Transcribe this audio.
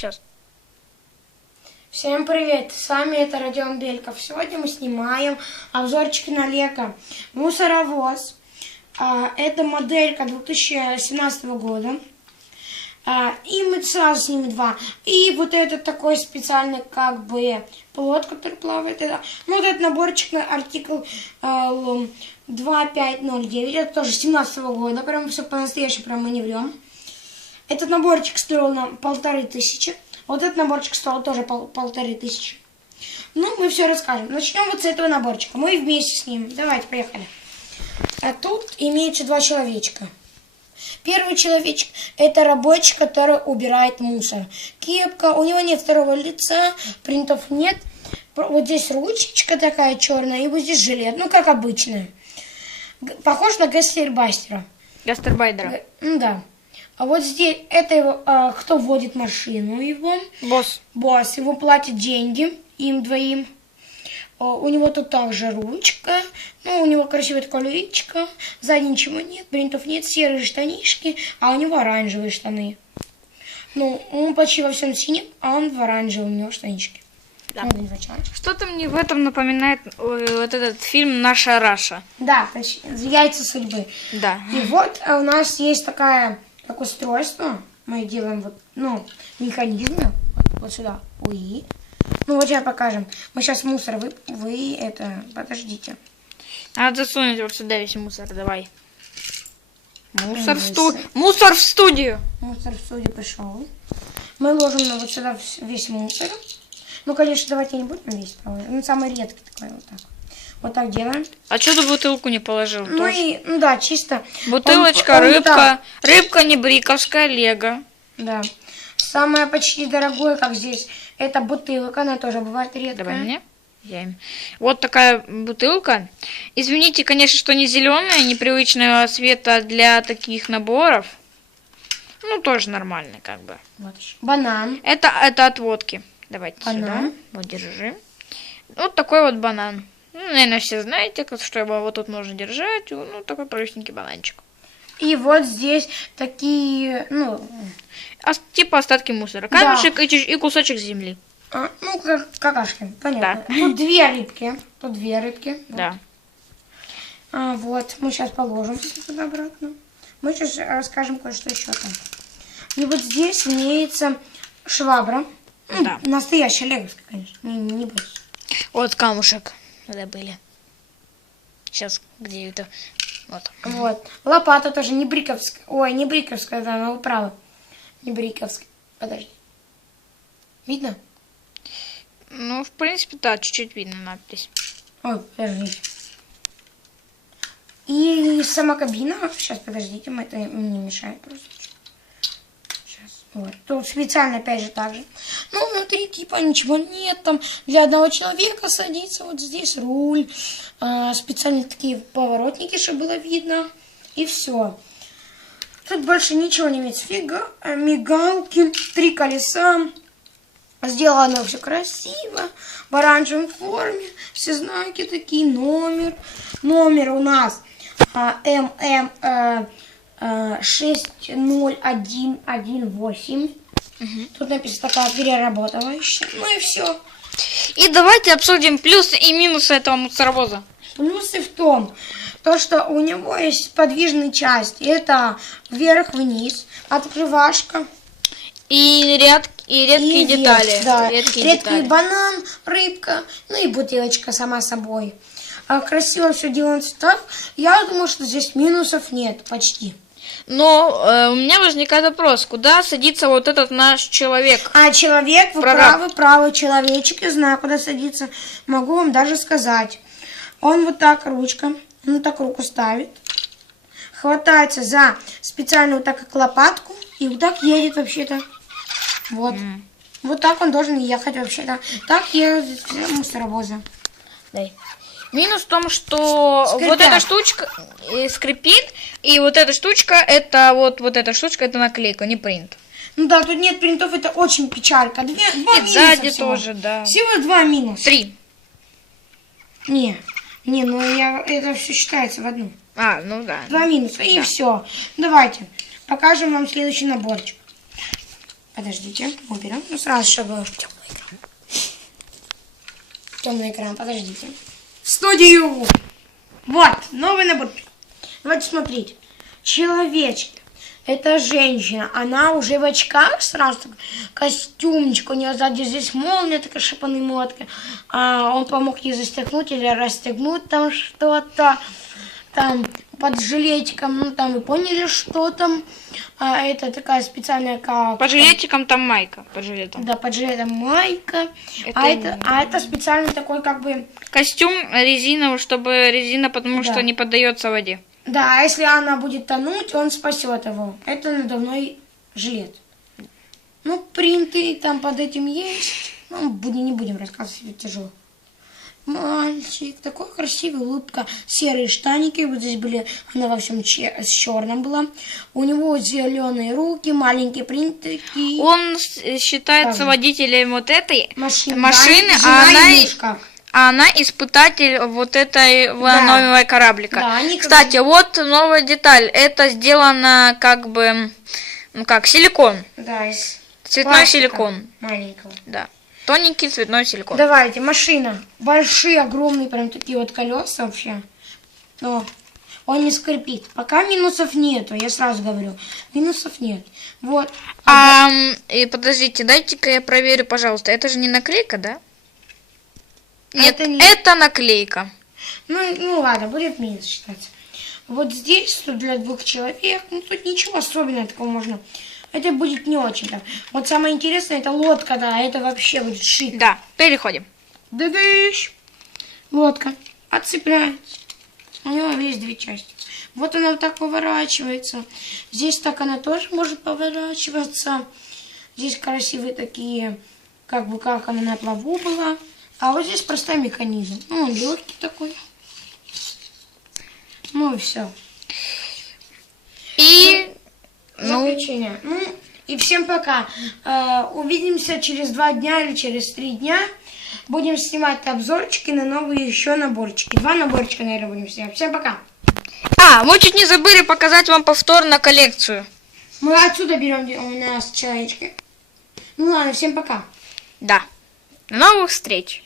Сейчас. Всем привет, с вами это Родион Бельков. Сегодня мы снимаем обзорчик на Лего мусоровоз. Это моделька 2017 года. И мы сразу снимем два. И вот этот такой специальный как бы плот, который плавает. Ну вот этот наборчик на артикл 2509. Это тоже 17 года. Прям все по-настоящему, прям мы не врем. Этот наборчик стоил нам 1500. Вот этот наборчик стоил тоже 1500. Ну, мы все расскажем. Начнем вот с этого наборчика. Мы вместе с ним. Давайте, поехали. А тут имеется два человечка. Первый человечек – это рабочий, который убирает мусор. Кепка, у него нет второго лица, принтов нет. Вот здесь ручечка такая черная, и вот здесь жилет, ну, как обычно. Похож на гастарбайстера. Гастарбайдера. Да. А вот здесь, это его, кто водит машину его? Босс. Босс. Его платит деньги, им двоим. У него тут также ручка. Ну, у него красивая такая личка. Сзади ничего нет, принтов нет, серые штанишки, а у него оранжевые штаны. Ну, он почти во всем синем, а он в оранжевом, у него штанишки. Да. Что-то мне в этом напоминает вот этот фильм «Наша Раша». Да, яйца судьбы. Да. И вот у нас есть такое устройство. Мы делаем вот, ну, механизмы. Вот сюда. Уи. Ну, вот сейчас покажем. Мы сейчас мусор подождите. Надо засунуть вот сюда весь мусор, давай. Мусор в студию. Мусор в студию. Мусор в студию пришел. Мы ложим вот сюда весь мусор. Ну, конечно, давайте не будем весь положить. Ну, самый редкий такой вот так. Вот так делаем. А что ты бутылку не положил? Ну, тоже? и, ну да, чисто. Бутылочка, рыбка. Рыбка не бриковская, Лего. Да. Самое почти дорогое, как здесь, это бутылка. Она тоже бывает редкая. Давай мне. Вот такая бутылка. Извините, конечно, что не зеленая, непривычного цвета для таких наборов. Ну, тоже нормально, как бы. Вот еще. Банан. Это от водки. Давайте банан. Сюда. Вот, держи. Вот такой вот банан. Ну, наверное, все знаете, что его вот тут можно держать. Ну, такой простенький бананчик. И вот здесь такие, ну... Типа остатки мусора. Камешек, да. и кусочек земли. Ну, как какашки, понятно. Да. Тут две рыбки. Вот. Да. Вот, мы сейчас положим все туда обратно. Мы сейчас расскажем кое-что еще там. И вот здесь имеется швабра. Да. Настоящая леговская, конечно. Не бойся. Вот камушек забыли. Сейчас, где это? Вот. Вот. Лопата тоже не бриковская. Ой, не бриковская, да, она управа. Не бриковская. Подожди. Видно? Ну, в принципе, да, чуть-чуть видно надпись. Ой, подожди. И сама кабина. Сейчас, подождите, это не мешает просто. Сейчас. Вот. Тут специально, опять же, так же. Ну, внутри типа ничего нет. Там для одного человека садится. Вот здесь руль. Специально такие поворотники, чтобы было видно. И все. Тут больше ничего не имеется. Мигалки, 3 колеса. Сделано все красиво. В оранжевой форме. Все знаки такие. Номер. Номер у нас ММ 60118. Тут написано такая переработывающая. Ну и все. И давайте обсудим плюсы и минусы этого мусоровоза. Плюсы в том, что у него есть подвижные части. Это вверх-вниз, открывашка. И редкие детали. Да. Редкий детали. Банан, рыбка, ну и бутылочка сама собой. Красиво все делано в цветах. Я думаю, что здесь минусов нет почти. Но у меня возникает вопрос, куда садится вот этот наш человек? Человек, вы правый человечек, я знаю, куда садится. Могу вам даже сказать. Он вот так, ручка, он так руку ставит, хватается за специальную вот так как лопатку и вот так едет вообще-то. Вот. Вот так он должен ехать вообще-то. Так едет мусоровозы. Дай. Минус в том, что вот эта штучка скрипит, и вот эта штучка, это вот эта штучка, это наклейка, не принт. Ну да, тут нет принтов, это очень печалька. Два и сзади всего. Тоже, да. Всего 2 минуса. 3. Не, ну это все считается в одну. Ну да. 2 минуса, и все. Давайте покажем вам следующий наборчик. Подождите, уберем. Ну, сразу, чтобы темный экран. Темный экран, подождите. В студию! Вот, новый набор. Давайте смотреть. Человечек. Это женщина. Она уже в очках сразу. Костюмчик. У нее сзади здесь молния, такая шипаная молотка. Он помог ей застегнуть или расстегнуть там что-то. Там под жилетиком. Ну, там вы поняли, что там. Это такая специальная как... Под жилетиком там майка. Под жилетом. Да, под жилетом майка. Это Это специальный такой как бы... костюм резиновый, чтобы резина, потому Да. что не поддается воде. Да, а если она будет тонуть, он спасет его. Это надувной жилет. Ну, принты там под этим есть. Ну, не будем рассказывать, это тяжело. Мальчик, такой красивый, улыбка. Серые штаники, вот здесь были, она во всем с черным была. У него зеленые руки, маленькие принтики. Он считается Так. водителем вот этой Машины, машины, жена а она и муж как. а она испытатель вот этой Да. нового кораблика. Да, они Кстати, вот новая деталь. Это сделано как бы, ну как, силикон. Да, из Цветной пластика силикон. маленького. Да. Тоненький цветной силикон. Давайте, машина. Большие, огромные, прям такие вот колеса вообще. Но он не скрипит. Пока минусов нету, я сразу говорю. Минусов нет. Вот. И подождите, дайте-ка я проверю, пожалуйста. Это же не наклейка, да? Нет, Это не- это наклейка. Ну ладно, будет минус считаться. Вот здесь тут для 2 человек. Ну тут ничего особенного такого можно. Это будет не очень так. Вот самое интересное, это лодка, да. Это вообще будет шик. Да, переходим. Дыдыщ. Лодка. Отцепляется. У него есть 2 части. Вот она вот так поворачивается. Здесь так она тоже может поворачиваться. Здесь красивые такие, как бы как она на плаву была. А вот здесь простой механизм. Ну, он легкий такой. Ну и все. И Заключение. Ну и всем пока. Увидимся через 2 дня или через 3 дня. Будем снимать обзорчики на новые еще наборчики. 2 наборчика, наверное, будем снимать. Всем пока. мы чуть не забыли показать вам повторно коллекцию. Мы отсюда берем, где у нас человечки. Ну ладно, всем пока. Да. До новых встреч.